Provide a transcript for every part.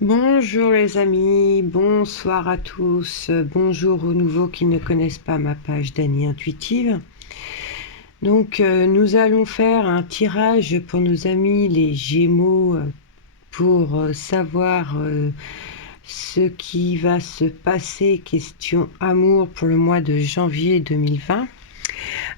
Bonjour les amis, bonsoir à tous, bonjour aux nouveaux qui ne connaissent pas ma page d'Annie Intuitive. Donc nous allons faire un tirage pour nos amis les Gémeaux pour savoir ce qui va se passer question amour pour le mois de janvier 2020.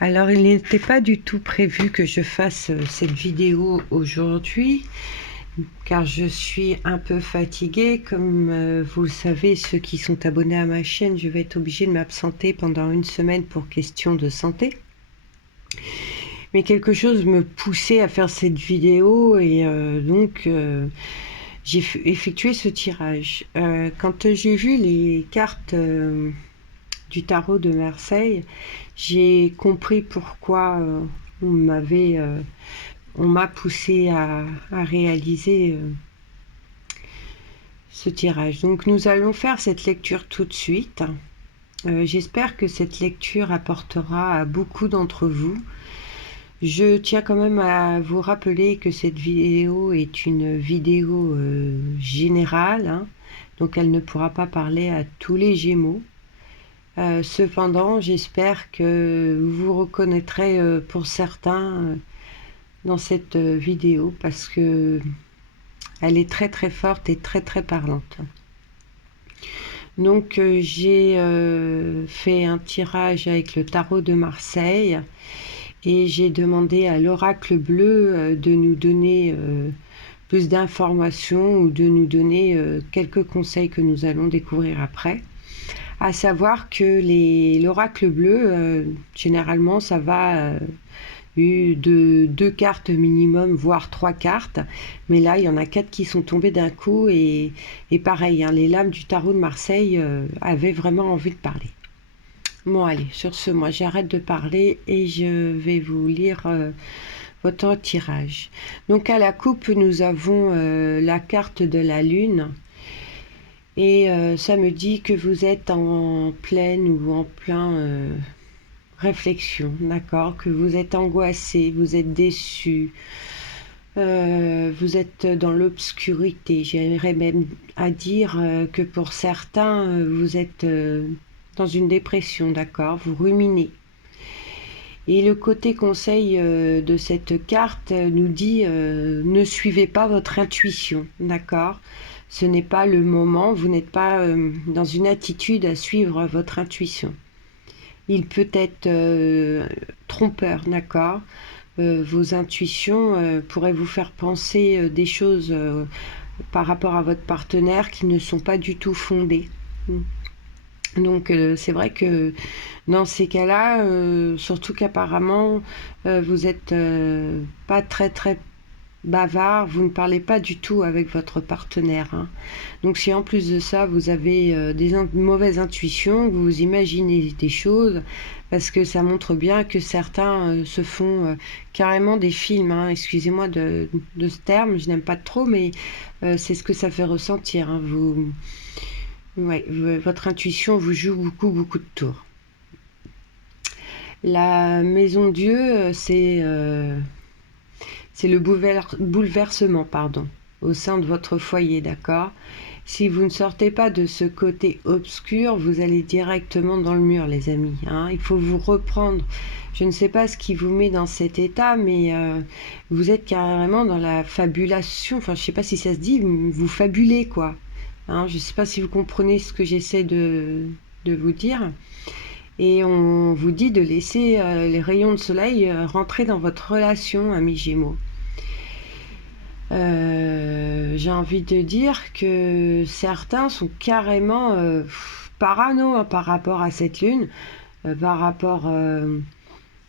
Alors il n'était pas du tout prévu que je fasse cette vidéo aujourd'hui, car je suis un peu fatiguée. Comme vous le savez, ceux qui sont abonnés à ma chaîne, je vais être obligée de m'absenter pendant une semaine pour question de santé. Mais quelque chose me poussait à faire cette vidéo et donc j'ai effectué ce tirage. Quand j'ai vu les cartes du tarot de Marseille, j'ai compris pourquoi on m'a poussé à réaliser ce tirage. Donc nous allons faire cette lecture tout de suite. J'espère que cette lecture apportera à beaucoup d'entre vous. Je tiens quand même à vous rappeler que cette vidéo est une vidéo générale, hein, donc elle ne pourra pas parler à tous les Gémeaux. Cependant, j'espère que vous vous reconnaîtrez pour certains dans cette vidéo parce que elle est très très forte et très très parlante. Donc j'ai fait un tirage avec le tarot de Marseille et j'ai demandé à l'oracle bleu de nous donner plus d'informations ou de nous donner quelques conseils que nous allons découvrir après. À savoir que l'oracle bleu, généralement ça va de 2 cartes minimum, voire 3 cartes. Mais là, il y en a 4 qui sont tombées d'un coup. Et pareil, hein, les lames du tarot de Marseille avaient vraiment envie de parler. Bon, allez, sur ce, moi, j'arrête de parler et je vais vous lire votre tirage. Donc, à la coupe, nous avons la carte de la lune. Et ça me dit que vous êtes en pleine ou en plein réflexion, d'accord, que vous êtes angoissé, vous êtes déçu, vous êtes dans l'obscurité. J'aimerais même à dire que pour certains, vous êtes dans une dépression, d'accord, vous ruminez. Et le côté conseil de cette carte nous dit ne suivez pas votre intuition, d'accord. Ce n'est pas le moment, vous n'êtes pas dans une attitude à suivre votre intuition. Il peut être trompeur, d'accord. Vos intuitions pourraient vous faire penser des choses par rapport à votre partenaire qui ne sont pas du tout fondées. Donc c'est vrai que dans ces cas-là, surtout qu'apparemment vous êtes pas très très bavard, vous ne parlez pas du tout avec votre partenaire, hein. Donc si en plus de ça vous avez des mauvaises intuitions, vous imaginez des choses, parce que ça montre bien que certains se font carrément des films, hein. Excusez-moi de ce terme, je n'aime pas trop, mais c'est ce que ça fait ressentir, hein. Ouais, votre intuition vous joue beaucoup beaucoup de tours. La maison Dieu, c'est le bouleversement, pardon, au sein de votre foyer, d'accord. Si vous ne sortez pas de ce côté obscur, vous allez directement dans le mur, les amis, hein. Il faut vous reprendre. Je ne sais pas ce qui vous met dans cet état, mais vous êtes carrément dans la fabulation. Enfin, je ne sais pas si ça se dit, vous fabulez, quoi. Hein, je ne sais pas si vous comprenez ce que j'essaie de vous dire. Et on vous dit de laisser les rayons de soleil rentrer dans votre relation, amis Gémeaux. J'ai envie de dire que certains sont carrément parano, hein, par rapport à cette lune, par rapport,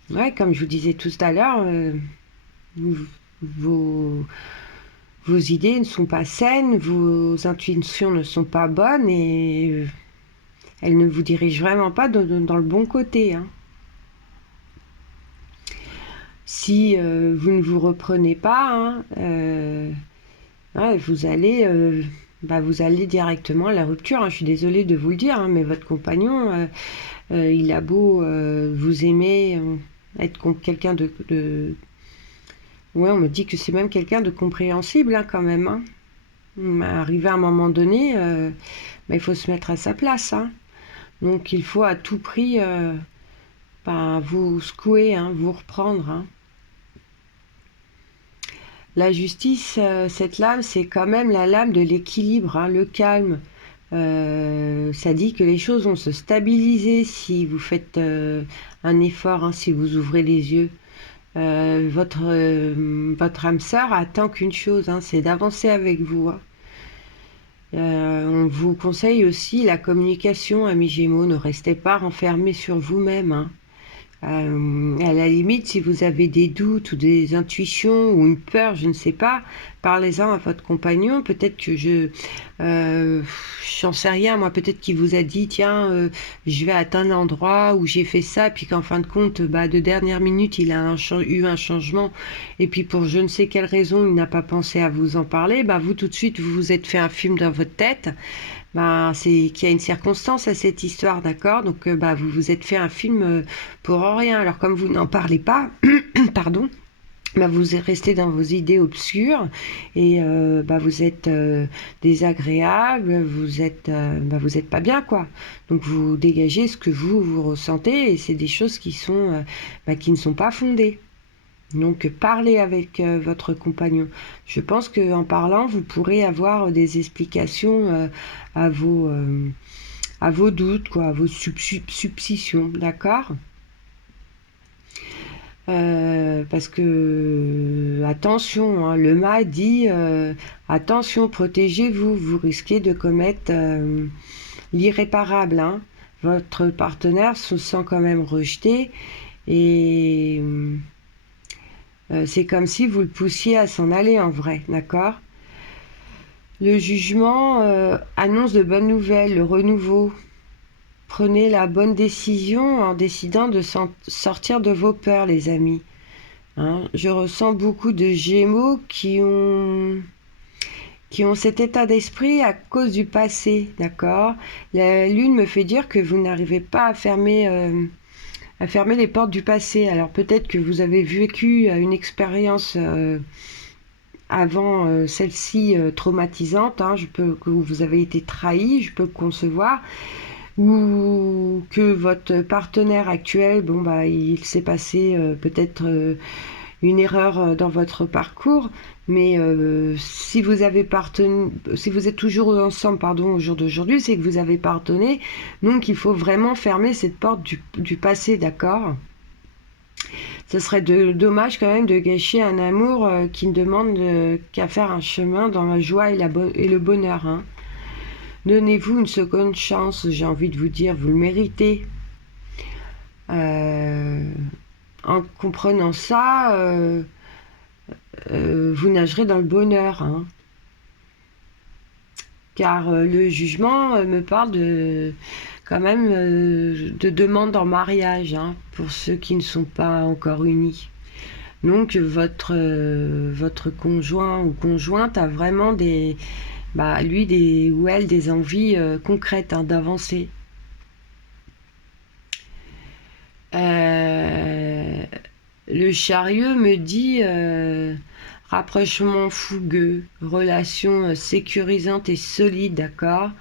ouais, comme je vous disais tout à l'heure, vos, vos idées ne sont pas saines, vos intuitions ne sont pas bonnes et elles ne vous dirigent vraiment pas dans le bon côté, hein. Si vous ne vous reprenez pas, hein, ouais, vous allez directement à la rupture, hein. Je suis désolée de vous le dire, hein, mais votre compagnon, il a beau vous aimer, être quelqu'un de... Ouais, on me dit que c'est même quelqu'un de compréhensible, hein, quand même, hein. Arrivé à un moment donné, il faut se mettre à sa place, hein. Donc il faut à tout prix vous secouer, hein, vous reprendre, hein. La justice, cette lame, c'est quand même la lame de l'équilibre, hein, le calme. Ça dit que les choses vont se stabiliser si vous faites un effort, hein, si vous ouvrez les yeux. Votre âme sœur attend qu'une chose, hein, c'est d'avancer avec vous, hein. On vous conseille aussi la communication, amis Gémeaux. Ne restez pas renfermés sur vous-même, hein. À la limite, si vous avez des doutes ou des intuitions ou une peur, je ne sais pas, parlez-en à votre compagnon. Peut-être que j'en sais rien, moi, peut-être qu'il vous a dit, tiens, je vais à un endroit où j'ai fait ça, puis qu'en fin de compte, de dernière minute, il a eu un changement, et puis pour je ne sais quelle raison, il n'a pas pensé à vous en parler. Vous, tout de suite, vous vous êtes fait un film dans votre tête. C'est qu'il y a une circonstance à cette histoire, d'accord? Donc, vous vous êtes fait un film pour rien. Alors, comme vous n'en parlez pas, pardon, vous restez dans vos idées obscures et vous êtes désagréable, vous êtes pas bien, quoi. Donc, vous dégagez ce que vous ressentez et c'est des choses qui ne sont pas fondées. Donc, parlez avec votre compagnon. Je pense qu'en parlant, vous pourrez avoir des explications à vos doutes, quoi, à vos suppositions, d'accord? Parce que, attention, hein, le mât dit attention, protégez-vous, vous risquez de commettre l'irréparable, hein. Votre partenaire se sent quand même rejeté et c'est comme si vous le poussiez à s'en aller en vrai, d'accord? Le jugement annonce de bonnes nouvelles, le renouveau. Prenez la bonne décision en décidant de sortir de vos peurs, les amis. Hein, je ressens beaucoup de Gémeaux qui ont cet état d'esprit à cause du passé, d'accord? La Lune me fait dire que vous n'arrivez pas à fermer les portes du passé. Alors peut-être que vous avez vécu une expérience avant celle-ci traumatisante, hein, que vous avez été trahi, je peux le concevoir, ou que votre partenaire actuel, il s'est passé peut-être une erreur dans votre parcours, mais si vous êtes toujours ensemble, au jour d'aujourd'hui, c'est que vous avez pardonné. Donc il faut vraiment fermer cette porte du passé, d'accord? Ce serait dommage quand même de gâcher un amour qui ne demande qu'à faire un chemin dans la joie et le bonheur, hein. Donnez-vous une seconde chance, j'ai envie de vous dire, vous le méritez. En comprenant ça, vous nagerez dans le bonheur, hein. Car le jugement me parle quand même de demande en mariage, hein, pour ceux qui ne sont pas encore unis. Donc votre conjoint ou conjointe a vraiment des envies concrètes, hein, d'avancer. Le chariot me dit rapprochement fougueux, relation sécurisante et solide, d'accord?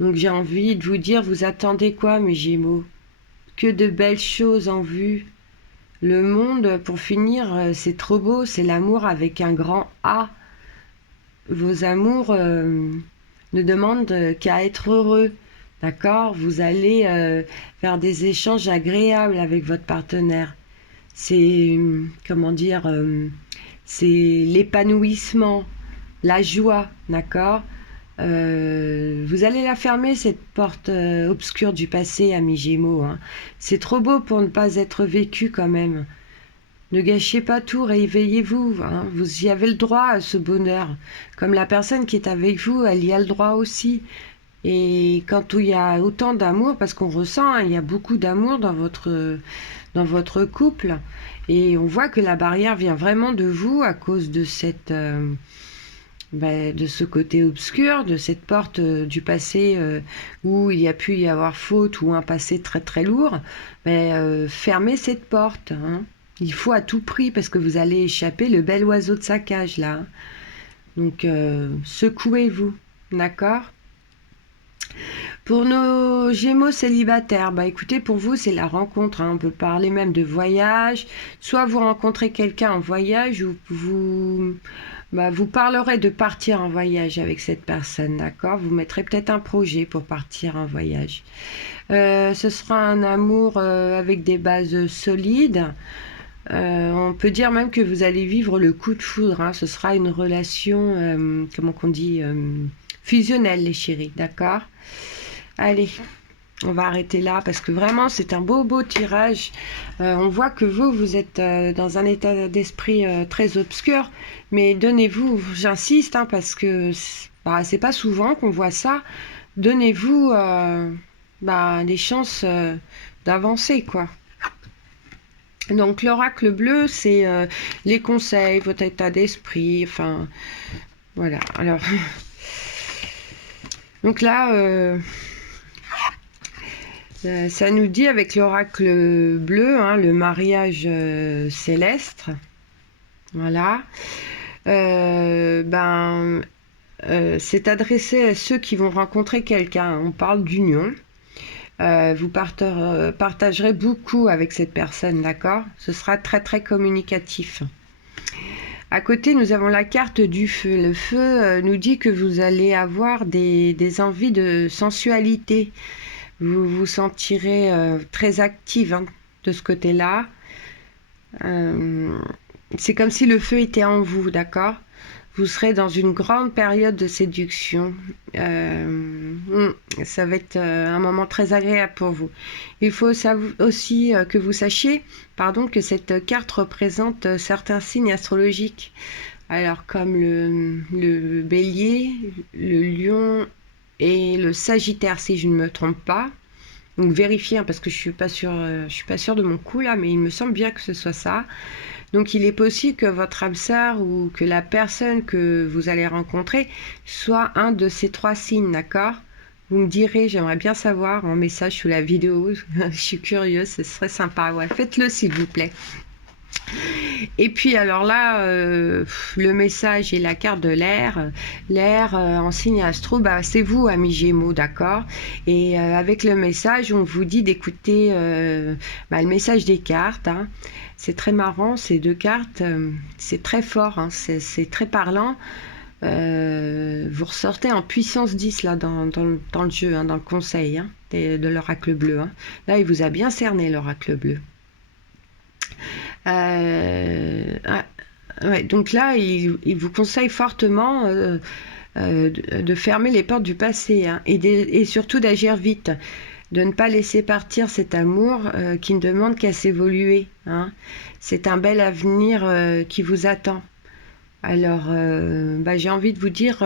Donc j'ai envie de vous dire, vous attendez quoi, mes Gémeaux? Que de belles choses en vue. Le monde, pour finir, c'est trop beau, c'est l'amour avec un grand A. Vos amours ne demandent qu'à être heureux, d'accord? Vous allez faire des échanges agréables avec votre partenaire. C'est, c'est l'épanouissement, la joie, d'accord? Vous allez la fermer, cette porte obscure du passé, amis Gémeaux, hein. C'est trop beau pour ne pas être vécu quand même. Ne gâchez pas tout, réveillez-vous, hein. Vous y avez le droit à ce bonheur. Comme la personne qui est avec vous, elle y a le droit aussi. Et quand il y a autant d'amour, parce qu'on ressent, hein, il y a beaucoup d'amour dans votre couple, et on voit que la barrière vient vraiment de vous à cause de de ce côté obscur, de cette porte du passé où il y a pu y avoir faute ou un passé très très lourd. Fermez cette porte, hein. Il faut à tout prix, parce que vous allez échapper le bel oiseau de sa cage là, hein. Donc, secouez-vous, d'accord? Pour nos Gémeaux célibataires, bah écoutez, pour vous, c'est la rencontre, hein. On peut parler même de voyage. Soit vous rencontrez quelqu'un en voyage, ou vous parlerez de partir en voyage avec cette personne, d'accord? Vous mettrez peut-être un projet pour partir en voyage. Ce sera un amour avec des bases solides. On peut dire même que vous allez vivre le coup de foudre, hein. Ce sera une relation, comment qu'on dit, fusionnelle, les chéris, d'accord? Allez, on va arrêter là parce que vraiment c'est un beau tirage. On voit que vous êtes dans un état d'esprit très obscur, mais donnez-vous, j'insiste, hein, parce que c'est pas souvent qu'on voit ça. Donnez-vous des chances d'avancer, quoi. Donc l'oracle bleu, c'est les conseils, votre état d'esprit, enfin voilà. Alors donc là, ça nous dit avec l'oracle bleu, hein, le mariage céleste. Voilà. C'est adressé à ceux qui vont rencontrer quelqu'un. On parle d'union. Vous partagerez beaucoup avec cette personne, d'accord? Ce sera très communicatif. À côté, nous avons la carte du feu. Le feu nous dit que vous allez avoir des envies de sensualité. Vous vous sentirez très active, hein, de ce côté-là. C'est comme si le feu était en vous, d'accord? Vous serez dans une grande période de séduction. Ça va être un moment très agréable pour vous. Il faut aussi que vous sachiez, que cette carte représente certains signes astrologiques. Alors comme le bélier, le lion et le sagittaire, si je ne me trompe pas. Donc vérifiez, hein, parce que je suis pas sûre de mon coup là, mais il me semble bien que ce soit ça. Donc il est possible que votre âme sœur ou que la personne que vous allez rencontrer soit un de ces 3 signes, d'accord? Vous me direz, j'aimerais bien savoir en message sous la vidéo, je suis curieuse, ce serait sympa, ouais, faites-le s'il vous plaît. Et puis alors là, le message et la carte de l'air, en signe astro, c'est vous, amis Gémeaux, d'accord? Et avec le message, on vous dit d'écouter le message des cartes, hein. C'est très marrant, ces 2 cartes, c'est très fort, hein, c'est très parlant. Vous ressortez en puissance 10 là dans le jeu, hein, dans le conseil, hein, de l'oracle bleu, hein. Là, il vous a bien cerné, l'oracle bleu. Ouais, donc là, il vous conseille fortement de fermer les portes du passé, hein, et surtout d'agir vite, de ne pas laisser partir cet amour qui ne demande qu'à s'évoluer, hein. C'est un bel avenir qui vous attend. Alors, j'ai envie de vous dire,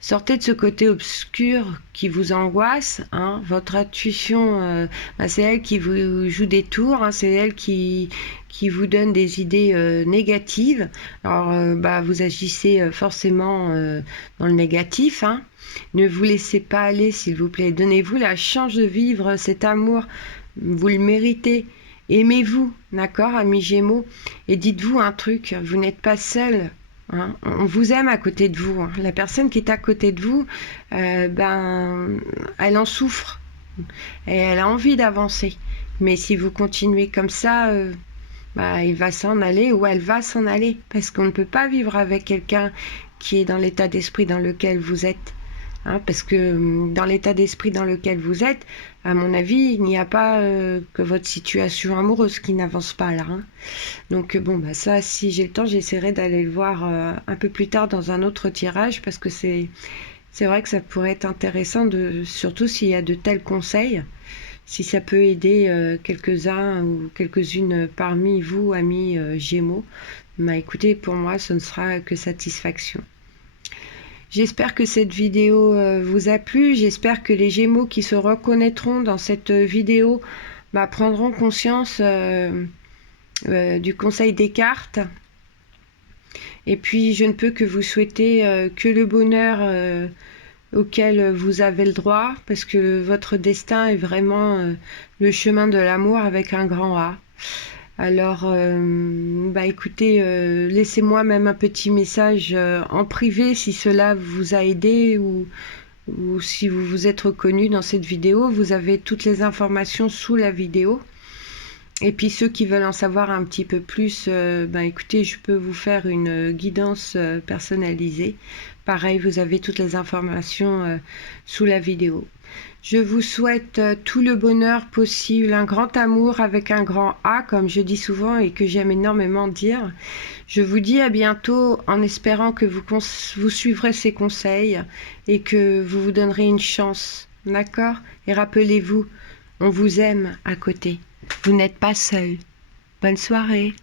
sortez de ce côté obscur qui vous angoisse, hein. Votre intuition, c'est elle qui vous joue des tours, hein. C'est elle qui vous donne des idées négatives. Alors, vous agissez forcément dans le négatif, hein. Ne vous laissez pas aller, s'il vous plaît. Donnez-vous la chance de vivre cet amour. Vous le méritez. Aimez-vous, d'accord, amis Gémeaux? Et dites-vous un truc, vous n'êtes pas seul, hein. On vous aime à côté de vous, hein. La personne qui est à côté de vous, elle en souffre. Et elle a envie d'avancer. Mais si vous continuez comme ça, il va s'en aller ou elle va s'en aller. Parce qu'on ne peut pas vivre avec quelqu'un qui est dans l'état d'esprit dans lequel vous êtes. Hein, parce que dans l'état d'esprit dans lequel vous êtes, à mon avis, il n'y a pas que votre situation amoureuse qui n'avance pas là, hein. Donc ça, si j'ai le temps, j'essaierai d'aller le voir un peu plus tard dans un autre tirage, parce que c'est vrai que ça pourrait être intéressant, surtout s'il y a de tels conseils, si ça peut aider quelques-uns ou quelques-unes parmi vous, amis Gémeaux. Écoutez, pour moi, ce ne sera que satisfaction. J'espère que cette vidéo vous a plu. J'espère que les Gémeaux qui se reconnaîtront dans cette vidéo prendront conscience du conseil des cartes. Et puis, je ne peux que vous souhaiter que le bonheur auquel vous avez le droit, parce que votre destin est vraiment le chemin de l'amour avec un grand A. Alors, bah écoutez, laissez-moi même un petit message en privé si cela vous a aidé ou si vous vous êtes reconnu dans cette vidéo. Vous avez toutes les informations sous la vidéo. Et puis ceux qui veulent en savoir un petit peu plus, ben écoutez, je peux vous faire une guidance personnalisée. Pareil, vous avez toutes les informations sous la vidéo. Je vous souhaite tout le bonheur possible, un grand amour avec un grand A, comme je dis souvent et que j'aime énormément dire. Je vous dis à bientôt en espérant que vous suivrez ces conseils et que vous vous donnerez une chance. D'accord? Et rappelez-vous, on vous aime à côté. Vous n'êtes pas seul. Bonne soirée.